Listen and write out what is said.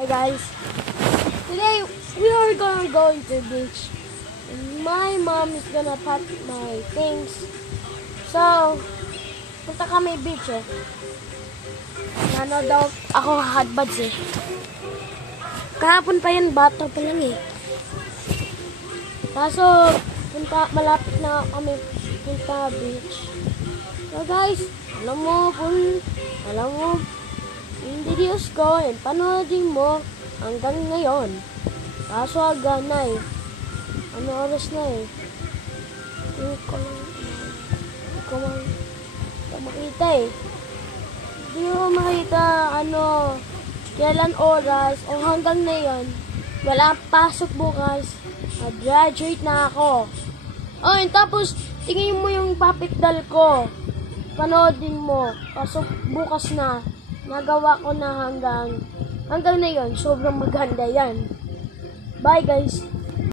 Hi guys, today we are gonna go to the beach. And my mom is gonna pack my things. So, punta kami beach eh. Ano daw ako hotbads eh. Kahapon pa yan, bata pa lang eh. Kaso, malapit na kami punta beach. So guys, alam mo, yung videos ko, panoodin mo hanggang ngayon. Kaso aga na eh. Ano oras na eh? Hindi ko makita eh. Hindi ko makita kailan oras o hanggang na yun. Wala pasok bukas. Graduate na ako. Oh, tapos tingin mo yung puppet doll ko. Panoodin mo. Kaso bukas na. Nagawa ko na hanggang na yun. Sobrang maganda yan. Bye guys.